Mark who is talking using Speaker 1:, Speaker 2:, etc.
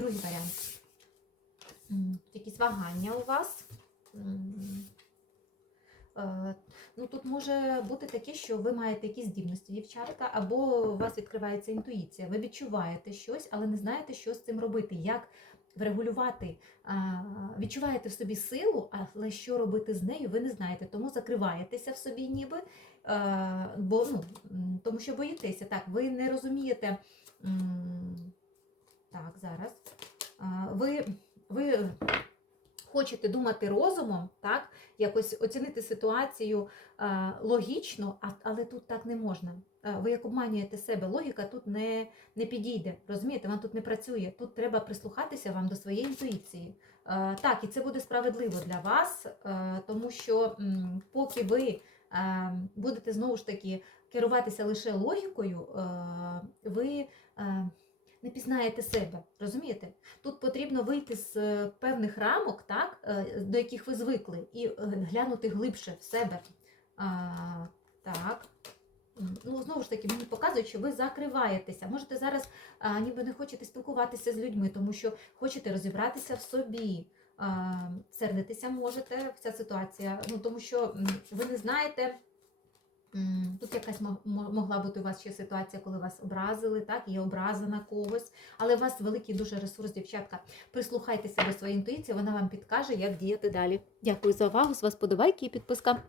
Speaker 1: другий варіант. Якісь вагання у вас. Е, Ну, тут може бути таке, що ви маєте якісь здібності, дівчатка, або у вас відкривається інтуїція. Ви відчуваєте щось, але не знаєте, що з цим робити, як врегулювати. Відчуваєте в собі силу, але що робити з нею, ви не знаєте. Тому закриваєтеся в собі, ніби, е, бо, ну, тому що боїтеся. Так, ви не розумієте. Так, зараз. Ви, ви хочете думати розумом, так? якось оцінити ситуацію логічно, але тут так не можна. Ви як обманюєте себе, логіка тут не, не підійде. Розумієте, вам тут не працює. Тут треба прислухатися вам до своєї інтуїції. Так, і це буде справедливо для вас, тому що поки ви будете знову ж таки керуватися лише логікою, ви. Не пізнаєте себе, розумієте? Тут потрібно вийти з е, певних рамок, так, е, до яких ви звикли, і е, глянути глибше в себе. А, так. Ну, знову ж таки, мені показують, що ви закриваєтеся. Можете зараз а, ніби не хочете спілкуватися з людьми, тому що хочете розібратися в собі. Сердитися можете в ця ситуація, ну тому що ви не знаєте. Тут якась мо- мо- могла бути у вас ще ситуація, коли вас образили, так, є образа на когось, але у вас великий дуже ресурс, дівчатка. Прислухайтеся до своєї інтуїції, вона вам підкаже, як діяти далі. Дякую за увагу. З вас подобайки і підписка.